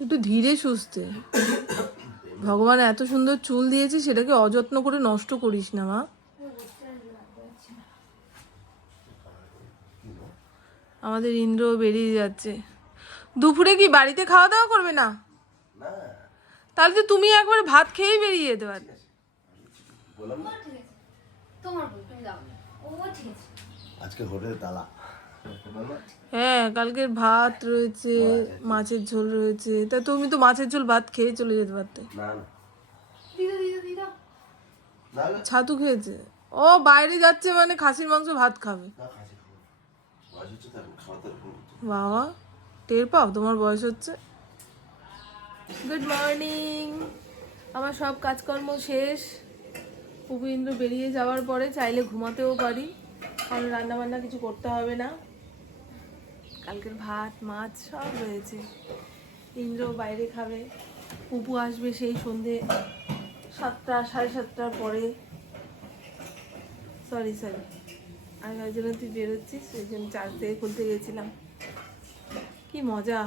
একটু ধীরে সুস্থে। ভগবান এত সুন্দর চুল দিয়েছে সেটাকে অযত্ন করে নষ্ট করিস না মা। আমাদের ইন্দ্র বেরিয়ে যাচ্ছে। দুপুরে কি বাড়িতে খাওয়া দাওয়া করবে না? না। তাহলে তো তুমি একবার ভাত খেয়েই বেরিয়ে যেতে পারবে আজকে হোটেল তালা? হ্যাঁ কালকের ভাত রয়েছে মাছের ঝোল রয়েছে। তা তুমি তো মাছের ঝোল ভাত খেয়ে চলে যেতে পারতে। ছাতু খেয়েছে? ও বাইরে যাচ্ছে মানে খাসির মাংস ভাত খাবে। বাবা টের পাও? তোমার বয়স হচ্ছে? গুড মর্নিং আমার সব কাজকর্ম শেষ। উপেন্দ্র বেরিয়ে যাওয়ার পরে চাইলে ঘুমাতেও পারি। কারণ রান্না বান্না কিছু করতে হবে না। কালকের ভাত, মাছ সব রয়েছে। ইন্দ্র বাইরে খাবে। পুপু আসবে সেই সন্ধে সাতটা, সাড়ে সাতটার পরে। সরি সরি আমি ওই জন্য তুই বেরোচ্ছিস ওই জন্য চার্জ থেকে খুলতে গেছিলাম। কি মজা।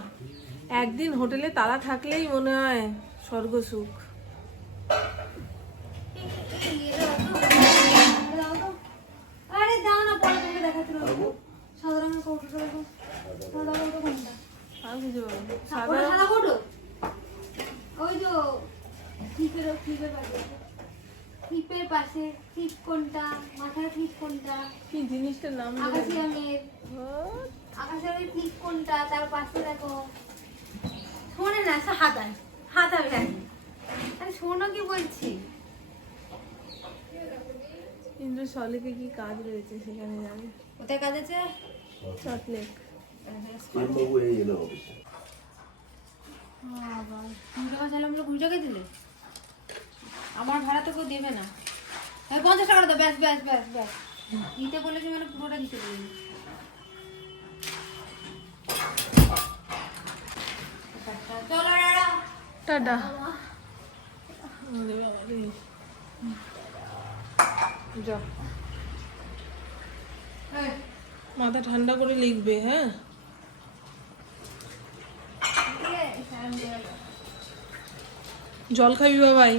একদিন হোটেলে তালা থাকলেই মনে হয় স্বর্গ সুখ আরে দাও না পরে তোমাকে দেখাচ্ছিল সাদা রঙের কৌটোটা দেখো সাদা কৌটো কোনটা আর কিছু বলো না। সাদা সাদা সাদা কৌটো ওই যে ক্লিপের ক্লিপের পাশে ক্লিপের পাশে ক্লিপ কোনটা মাথার ক্লিপ কোনটা কি জিনিসটার নাম জানি আকাশি না। রঙের আকাশি রঙের ক্লিপ কোনটা তার পাশে দেখো শোনে না সে হাতায় হাতাবে জানি আরে শোনো কি বলছি ইন্দ্র সলেকে কি কাজ রয়েছে সেখানে যাবে কোথায় কাজ আছে? চটলেক বাবু এই এলো অফিসে। বাবা কুড়ি টাকা চাইলে আমরা কুড়ি টাকা দিলে? আমার ভাড়া তো কেউ দেবে না। আমি পঞ্চাশ টাকা দাও ব্যাস ব্যাস ব্যাস ব্যাস। দিতে বলেছি মানে পুরোটা দিতে দাঁড়া টাটা। মাথা ঠান্ডা করে লিখবে হ্যাঁ? জল খাবি বাবাই।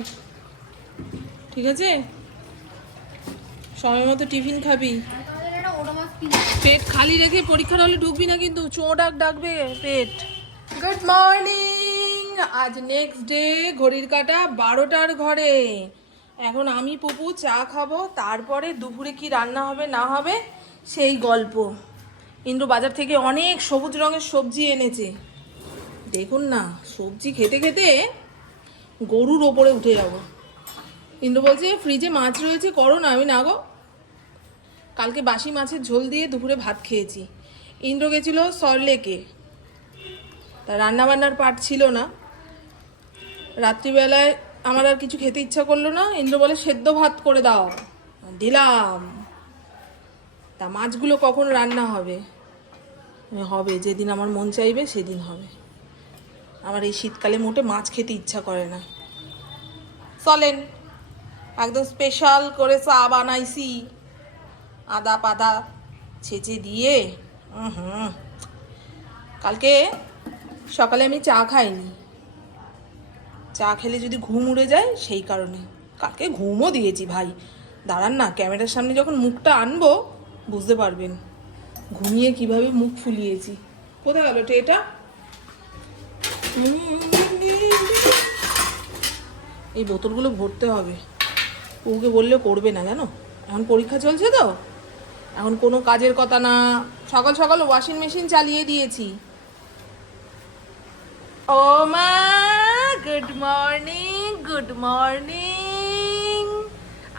ঠিক আছে? সময় মতো টিফিন খাবি। পেট খালি রেখে পরীক্ষার হলে ঢুকবি না কিন্তু চোঁ ডাক, ডাকবে পেট। গুড মর্নিং আজ নেক্সট ডে ঘড়ির কাটা বারোটার ঘরে। এখন আমি পুপু চা খাব, তারপরে দুপুরে কি রান্না হবে না হবে সেই গল্প। ইন্দ্র বাজার থেকে অনেক সবুজ রঙের সবজি এনেছে। দেখুন না, সবজি খেতে খেতে গরুর ওপরে উঠে যাব। ইন্দ্র বলছে, ফ্রিজে মাছ রয়েছে, করো না। আমি, না গো। কালকে বাসি মাছের ঝোল দিয়ে দুপুরে ভাত খেয়েছি। ইন্দ্র গেছিল সরলেকে তা রান্নাবান্নার পাট ছিল না। রাত্রিবেলায় আমার আর কিছু খেতে ইচ্ছা করল না, ইন্দ্র বলে সেদ্ধ ভাত করে দাও। দিলাম। তা মাছগুলো কখন রান্না হবে? হবে, যেদিন আমার মন চাইবে সেদিন হবে। আমার এই শীতকালে মোটে মাছ খেতে ইচ্ছা করে না। চলেন, একদম স্পেশাল করে চা বানাইছি। আদা, পাদা ছেঁচে দিয়ে হুম। কালকে সকালে আমি চা খাইনি। চা খেলে যদি ঘুম উড়ে যায়, সেই কারণে। কালকে ঘুমও দিয়েছি ভাই? দাঁড়ান না, ক্যামেরার সামনে যখন মুখটা আনব, বুঝতে পারবেন। ঘুমিয়ে কীভাবে মুখ ফুলিয়েছি। কোথায় গেল এটা? এই বোতলগুলো ভরতে হবে। ওকে বললে করবে না, জানো? এখন পরীক্ষা চলছে তো। এখন কোনো কাজের কথা না। সকাল সকাল ওয়াশিং মেশিন চালিয়ে দিয়েছি। ও মা! গুড মর্নিং গুড মর্নিং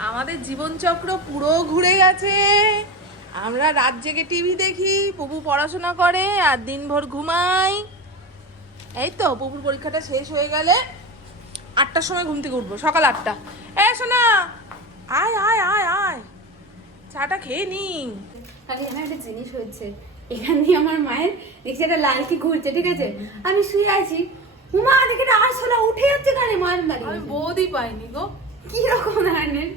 আমাদের জীবনচক্র পুরো ঘুরে গেছে। আমরা রাত জেগে টিভি দেখি, পপু পড়াশোনা করে আর দিনভর ঘুমাই। এই তো, পুপুর পরীক্ষাটা শেষ হয়ে গেলে আটটার সময় ঘুম থেকে উঠবো, সকাল আটটা। এ শোনা আয় আয় আয় আয়। চাটা খেয়ে নি আরে এখানে একটা জিনিস হচ্ছে এখান দিয়ে আমার মায়ের দেখছি একটা লালকি ঘুরছে, ঠিক আছে? আমি শুয়ে আছি। উমা দেখে একটা আরশোলা উঠে যাচ্ছে কানে মায়ের আমি দাঁড়িয়ে বোধই পাইনি গো। কি রকম ধরনের?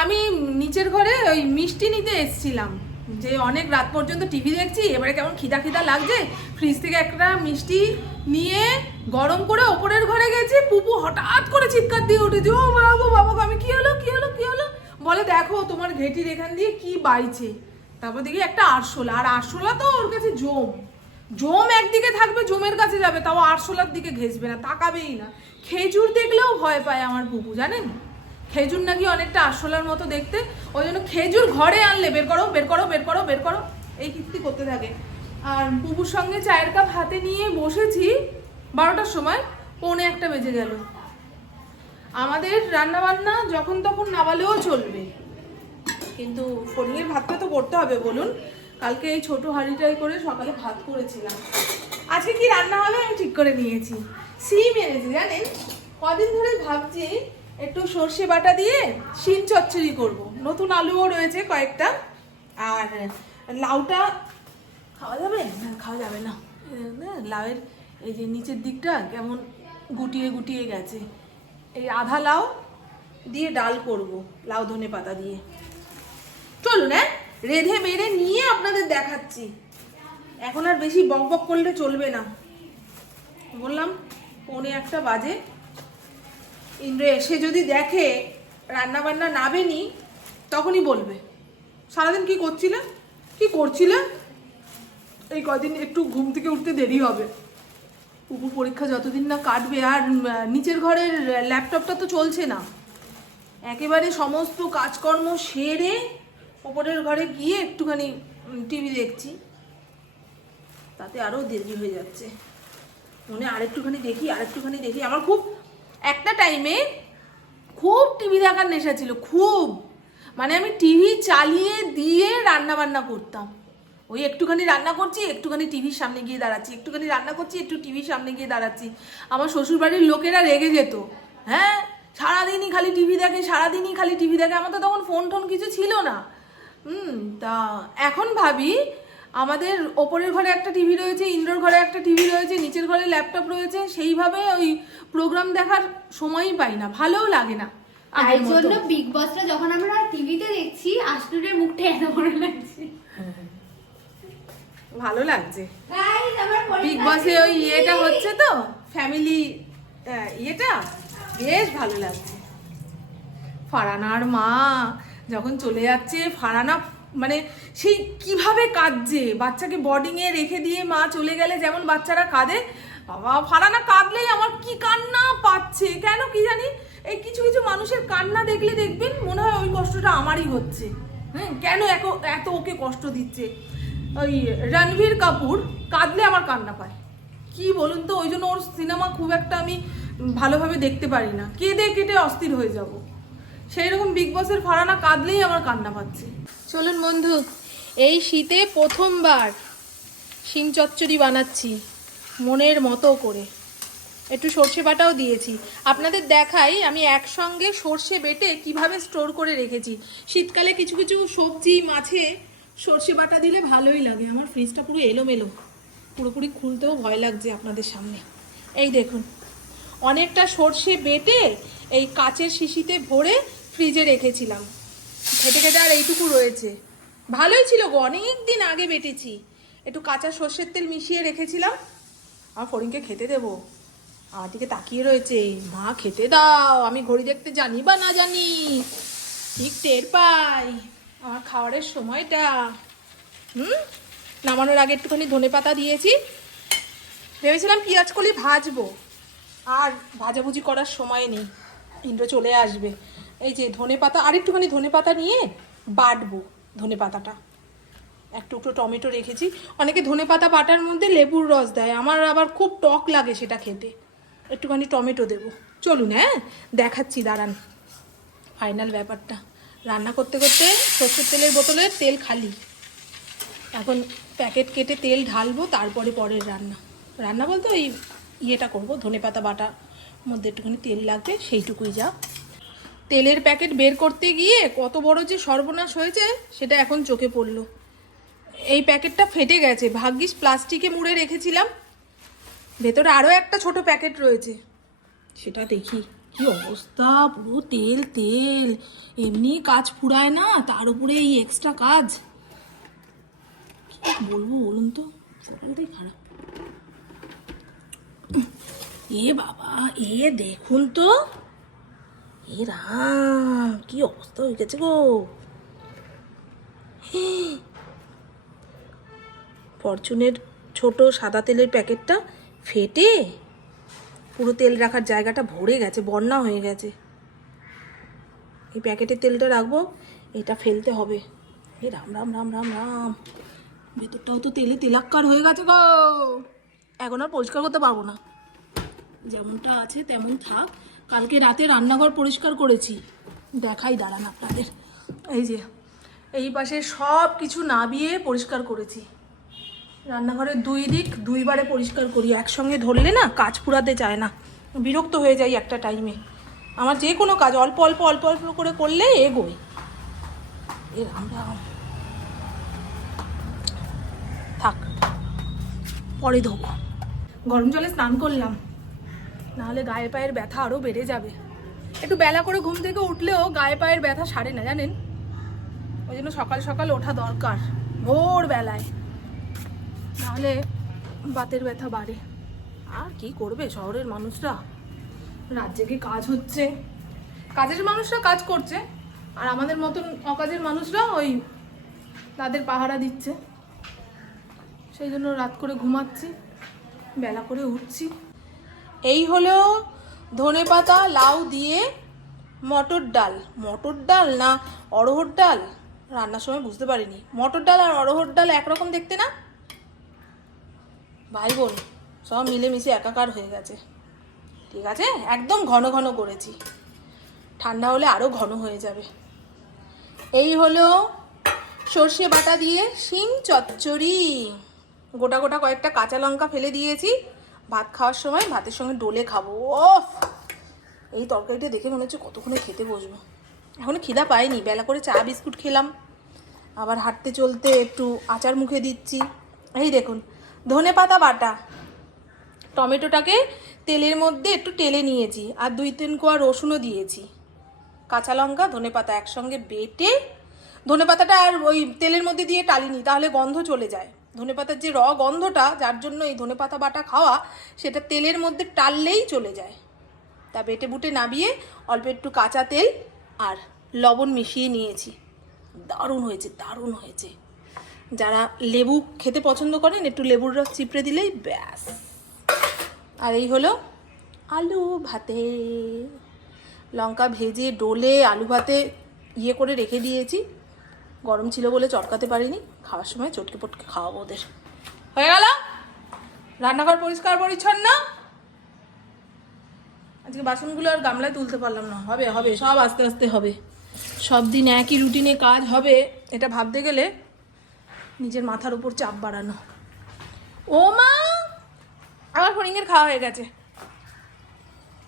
আমি নিচের ঘরে ওই মিষ্টি নিতে এসেছিলাম। যে অনেক রাত পর্যন্ত টিভি দেখছি এবারে কেমন খিদা খিদা লাগছে। ফ্রিজ থেকে একটা মিষ্টি নিয়ে গরম করে ওপরের ঘরে গেছি পুপু হঠাৎ করে চিৎকার দিয়ে উঠেছে ও বাবা গো বাবা আমি কি হলো কি হলো কি হলো? বলে দেখো তোমার ঘেটির এখান দিয়ে কি বাইছে? তারপর দেখি একটা আরশোলা আর আরশোলা তো ওর কাছে জম। জম একদিকে থাকবে, জমের কাছে যাবে, তাও আরশোলার দিকে ঘেসবে না, তাকাবেই না। খেজুর দেখলেও ভয় পায় আমার পুপু জানেন? খেজুর নাকি অনেকটা আরশোলার মতো দেখতে। ওই জন্য খেজুর ঘরে আনলে, বের করো বের করো বের করো বের করো। এই কীর্তি করতে থাকে। আর পুপুর সঙ্গে চায়ের কাপ হাতে নিয়ে বসেছি বারোটার সময়, পৌনে একটা বেজে গেল। আমাদের রান্নাবান্না যখন তখন নাবালেও চলবে। কিন্তু ফড়িংয়ের ভাতটা তো করতে হবে, বলুন। কালকে এই ছোট হাঁড়িটাই করে সকালে ভাত করেছিলাম। আজকে কি রান্না হবে আমি ঠিক করে নিয়েছি। সিম এনেছি, জানেন? কদিন ধরে ভাবছি একটু সর্ষে বাটা দিয়ে শিম চচ্চড়ি করব। নতুন আলুও রয়েছে কয়েকটা। আর লাউটা খাওয়া যাবে? না, খাওয়া যাবে না। লাউয়ের এই যে নিচের দিকটা কেমন গুটিয়ে গুটিয়ে গেছে। এই আধা লাউ দিয়ে ডাল করব, লাউ ধনে পাতা দিয়ে। চলুন হ্যাঁ? রেধে মেরে নিয়ে আপনাদের দেখাচ্ছি। এখন আর বেশি বক বক করলে চলবে না। বললাম, পৌনে একটা বাজে। ইন্দ্র এসে যদি দেখে রান্না বান্না নাবেনি তখনই বলবে, সারাদিন কি করছিলে? কি করছিলে? এই কদিন একটু ঘুম থেকে উঠতে দেরি হবে। পুকুর পরীক্ষা যতদিন না কাটবে, আর নিচের ঘরের ল্যাপটপটা তো চলছে না। একেবারে সমস্ত কাজকর্ম সেরে ওপরের ঘরে গিয়ে একটুখানি টিভি দেখছি। তাতে আরও দেরি হয়ে যাচ্ছে। মনে আরেকটুখানি দেখি আরেকটুখানি দেখি। আমার খুব, একটা টাইমে খুব টিভি দেখার নেশা ছিল, খুব। মানে আমি টিভি চালিয়ে দিয়ে রান্না বান্না করতাম। ওই একটুখানি রান্না করছি, একটুখানি টিভির সামনে গিয়ে দাঁড়াচ্ছি। একটুখানি রান্না করছি, একটু টিভির সামনে গিয়ে দাঁড়াচ্ছি। আমার শ্বশুরবাড়ির লোকেরা রেগে যেত। হ্যাঁ? সারাদিনই খালি টিভি দেখে, সারাদিনই খালি টিভি দেখে। আমার তো তখন ফোন টোন কিছু ছিল না। হুম তা এখন ভাবি আমাদের ওপরের ঘরে একটা টিভি রয়েছে ইন্দ্রর ঘরে একটা টিভি রয়েছে নিচের ঘরে ল্যাপটপ রয়েছে সেইভাবে ওই প্রোগ্রাম দেখার সময়ই পাই না ভালোও লাগে না তাই জন্য বিগ বসটা যখন আমরা টিভিতে দেখছি আশনুরের মুখটা এত বড় লাগছে। ভালো লাগছে। বিগ বসে ওই ইয়েটা হচ্ছে তো ফ্যামিলি ইয়েটা বেশ ভালো লাগছে। ফারানার মা যখন চলে যাচ্ছে, ফারানা মানে সেই কীভাবে কাঁদছে? বাচ্চাকে বোর্ডিংয়ে রেখে দিয়ে মা চলে গেলে যেমন বাচ্চারা কাঁদে, বাবা, ফারানা কাঁদলেই আমার কি কান্না পাচ্ছে? কেন কি জানি? এই কিছু কিছু মানুষের কান্না দেখলে দেখবেন, মনে হয় ওই কষ্টটা আমারই হচ্ছে। হ্যাঁ কেন এত এত ওকে কষ্ট দিচ্ছে? ওই রণবীর কাপুর কাঁদলে আমার কান্না পায়। কি বলুন তো, ওই জন্য ওর সিনেমা খুব একটা আমি ভালোভাবে দেখতে পারি না। কেঁদে কেটে অস্থির হয়ে যাব। সেই রকম বিগ বসের ফারানা কাঁদলেই আমার কান্না পাচ্ছে। চলুন বন্ধু, এই শীতে প্রথমবার শিম চচ্চড়ি বানাচ্ছি, মনের মতো করে। একটু সর্ষে বাটাও দিয়েছি। আপনাদের দেখাই আমি একসঙ্গে সর্ষে বেটে কীভাবে স্টোর করে রেখেছি। শীতকালে কিছু কিছু সবজি, মাছে সর্ষে বাটা দিলে ভালোই লাগে। আমার ফ্রিজটা পুরো এলোমেলো। পুরোপুরি খুলতেও ভয় লাগছে আপনাদের সামনে। এই দেখুন, অনেকটা সর্ষে বেটে এই কাচের শিশিতে ভরে ফ্রিজে রেখেছিলাম। খেতে খেতে আর এইটুকু রয়েছে। ভালোই ছিল গো অনেক দিন আগে বেটেছি। একটু কাঁচা সর্ষের তেল মিশিয়ে রেখেছিলাম। আর ফড়িংকে খেতে দেবো। আমার দিকে তাকিয়ে রয়েছে মা, খেতে দাও, আমি ঘড়ি দেখতে জানি বা না জানি। ঠিক টের পাই। আমার খাওয়ারের সময়টা। হুম? নামানোর আগে একটুখানি ধনে পাতা দিয়েছি। ভেবেছিলাম পেঁয়াজ কলি ভাজবো। আর ভাজাভুজি করার সময় নেই। ইন্দ্র চলে আসবে। এই যে ধনে পাতা আর একটুখানি ধনে পাতা নিয়ে বাটবো ধনে পাতাটা। এক টুকরো টমেটো রেখেছি। অনেকে ধনে পাতা বাটার মধ্যে লেবুর রস দেয়। আমার আবার খুব টক লাগে সেটা খেতে। একটুখানি টমেটো দেবো। চলুন হ্যাঁ? দেখাচ্ছি, দাঁড়ান। ফাইনাল ব্যাপারটা। রান্না করতে করতে সর্ষের তেলের বোতলে তেল খালি। এখন প্যাকেট কেটে তেল ঢালবো, তারপরে পরের রান্না। রান্না বলতে ওই ইয়েটা করব, ধনে পাতা বাটার মধ্যে একটুখানি তেল লাগবে, সেইটুকুই যা। তেলের প্যাকেট বের করতে গিয়ে কত বড় যে সর্বনাশ হয়েছে, সেটা এখন চোখে পড়ল। এই প্যাকেটটা ফেটে গেছে। ভাগ্যিস প্লাস্টিকে মুড়ে রেখেছিলাম। ভেতরে আরও একটা ছোট প্যাকেট রয়েছে। সেটা দেখি। কি অবস্থা? পুরো তেল তেল। এমনি কাজ ফুরায় না, তার উপরে এই এক্সট্রা কাজ। বলব বলুন তো? সকালটাই খারাপ। এ বাবা, এ দেখুন তো। এ রাম কি অবস্থা হয়ে গেছে গো? ফরচুনের ছোট সাদা তেলের প্যাকেটটা ফেটে? পুরো তেল রাখার জায়গাটা ভরে গেছে, বন্যা হয়ে গেছে। এই প্যাকেটের তেলটা রাখব, এটা ফেলতে হবে। এ রাম রাম রাম রাম রাম। ভেতরটাও তো তেলে তেলাক্কার হয়ে গেছে গো। এখন আর পরিষ্কার করতে পারব না। যেমনটা আছে তেমন থাক। কালকে রাতে রান্নাঘর পরিষ্কার করেছি। দেখাই, দাঁড়ান আপনাদের। এই যে, এই পাশে সব কিছু নাবিয়ে পরিষ্কার করেছি। রান্নাঘরের দুই দিক দুইবারে পরিষ্কার করি। একসঙ্গে ধরলে না কাজ পুরাতে চায় না। বিরক্ত হয়ে যাই একটা টাইমে। আমার যে কোনো কাজ অল্প অল্প অল্প অল্প করে করলে এগোই এ রাম রাম থাক, পরে ধোবো। গরম জলে স্নান করলাম। নাহলে গায়ে পায়ের ব্যথা আরও বেড়ে যাবে। একটু বেলা করে ঘুম থেকে উঠলেও গায়ে পায়ের ব্যথা সারে না, জানেন? ওই জন্য সকাল সকাল ওঠা দরকার ভোর বেলায় নাহলে বাতের ব্যথা বাড়ে। আর কি করবে শহরের মানুষরা? রাত জেগে কাজ হচ্ছে। কাজের মানুষরা কাজ করছে, আর আমাদের মতন অকাজের মানুষরা ওই তাদের পাহারা দিচ্ছে। সেই জন্য রাত করে ঘুমাচ্ছি, বেলা করে উঠছি। এই হলো ধনে পাতা, লাউ দিয়ে মটর ডাল। মটর ডাল না অড়হর ডাল? রান্নার সময় বুঝতে পারিনি। মটর ডাল আর অড়হর ডাল একরকম দেখতে না? ভাই বোন, সব মিলেমিশে একাকার হয়ে গেছে। ঠিক আছে? একদম ঘন ঘন করেছি। ঠান্ডা হলে আরও ঘন হয়ে যাবে। এই হলো সর্ষে বাটা দিয়ে শিম চচ্চড়ি। গোটা গোটা কয়েকটা কাঁচা লঙ্কা ফেলে দিয়েছি। ভাত খাওয়ার সময় ভাতের সঙ্গে ডোলে খাব, ওফ! এই তরকারিটা দেখে মনে হচ্ছে কতক্ষণে খেতে বসবো। এখনও খিদা পাইনি, বেলা করে চা, বিস্কুট খেলাম। আবার হাঁটতে চলতে একটু আচার মুখে দিচ্ছি। এই দেখুন, ধনে পাতা বাটা। টমেটোটাকে তেলের মধ্যে একটু টেলে নিয়েছি, আর দুই তিন কোয়া রসুনও দিয়েছি। কাঁচা লঙ্কা, ধনে পাতা একসঙ্গে বেটে, ধনে পাতাটা আর ওই তেলের মধ্যে দিয়ে টালিনি, তাহলে গন্ধ চলে যায়। ধনে পাতার যে র গন্ধটা, যার জন্য এই ধনে পাতা বাটা খাওয়া, সেটা তেলের মধ্যে টাললেই চলে যায়। তা বেটে বুটে নাবিয়ে অল্প একটু কাঁচা তেল আর লবণ মিশিয়ে নিয়েছি। দারুণ হয়েছে দারুণ হয়েছে। যারা লেবু খেতে পছন্দ করেন, একটু লেবুর রস চিপড়ে দিলেই ব্যাস। আর এই হলো আলু ভাতে। লঙ্কা ভেজে, ডোলে আলু ভাতে ইয়ে করে রেখে দিয়েছি। গরম ছিল বলে চটকাতে পারিনি। খাওয়ার সময় চটকে পটকে খাওয়াবো ওদের। হয়ে গেল? রান্নাঘর পরিষ্কার, পরিচ্ছন্ন? আজকে বাসনগুলো আর গামলায় তুলতে পারলাম না। হবে হবে, সব আস্তে আস্তে হবে। সব দিন একই রুটিনে কাজ হবে, এটা ভাবতে গেলে নিজের মাথার উপর চাপ বাড়ানো। ও মা! আমার ফড়িংয়ের খাওয়া হয়ে গেছে।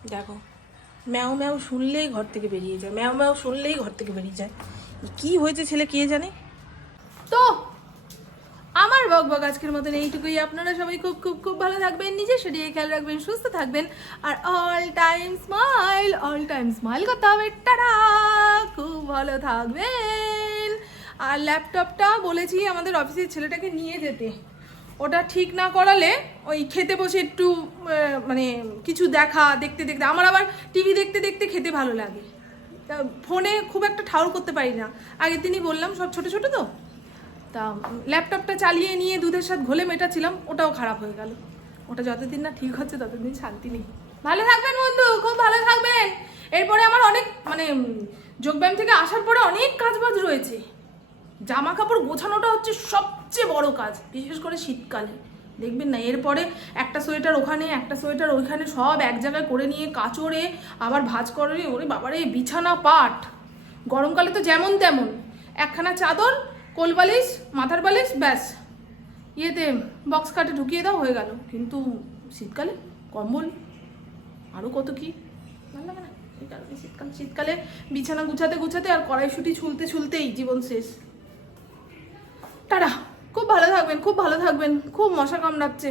দেখো, ম্যাও ম্যাও শুনলেই ঘর থেকে বেরিয়ে যায়। ম্যাও ম্যাও শুনলেই ঘর থেকে বেরিয়ে যায়। কি হয়েছে ছেলে, কে জানে? তো, আমার বক বক আজকের মতন এইটুকুই। আপনারা সবাই খুব খুব খুব ভালো থাকবেন, নিজের শরীরে খেয়াল রাখবেন, সুস্থ থাকবেন। আর all time smile all time smile করতে হবে। খুব ভালো থাকবেন। আর ল্যাপটপটা বলেছি আমাদের অফিসের ছেলেটাকে নিয়ে যেতে। ওটা ঠিক না করালে ওই খেতে বসে একটু মানে কিছু দেখা, দেখতে দেখতে। আমার আবার টিভি দেখতে দেখতে খেতে ভালো লাগে। তা ফোনে খুব একটা ঠাউর করতে পারি না। আগের দিনই বললাম, সব ছোট ছোট তো। তা ল্যাপটপটা চালিয়ে নিয়ে দুধের সাথে ঘোলে মেটাচ্ছিলাম, ওটাও খারাপ হয়ে গেল। ওটা যতদিন না ঠিক হচ্ছে, ততদিন শান্তি নেই। ভালো থাকবেন বন্ধু, খুব ভালো থাকবেন। এরপরে আমার অনেক মানে যোগব্যায়াম থেকে আসার পরে অনেক কাজ বাজ রয়েছে। জামা কাপড় গোছানোটা হচ্ছে সবচেয়ে বড় কাজ, বিশেষ করে শীতকালে। দেখবেন না, এরপরে একটা সোয়েটার ওখানে, একটা সোয়েটার ওইখানে সব এক জায়গায় করে নিয়ে কাচড়ে আবার ভাজ করে ওরে বাবারে, বিছানা পাট। গরমকালে তো যেমন তেমন। একখানা চাদর কোল বালিশ মাথার বালিশ, ব্যাস। ইয়েতে বক্স কাটে ঢুকিয়ে দাও, হয়ে গেল। কিন্তু শীতকালে কম্বল আরও কত কি? ভালো লাগে না। এই কারণে শীতকাল, শীতকালে বিছানা গুছাতে গুছাতে আর কড়াইশুটি ছুলতে, ছুলতেই জীবন শেষ। টাটা। খুব ভালো থাকবেন খুব ভালো থাকবেন খুব মশা কামড়াচ্ছে।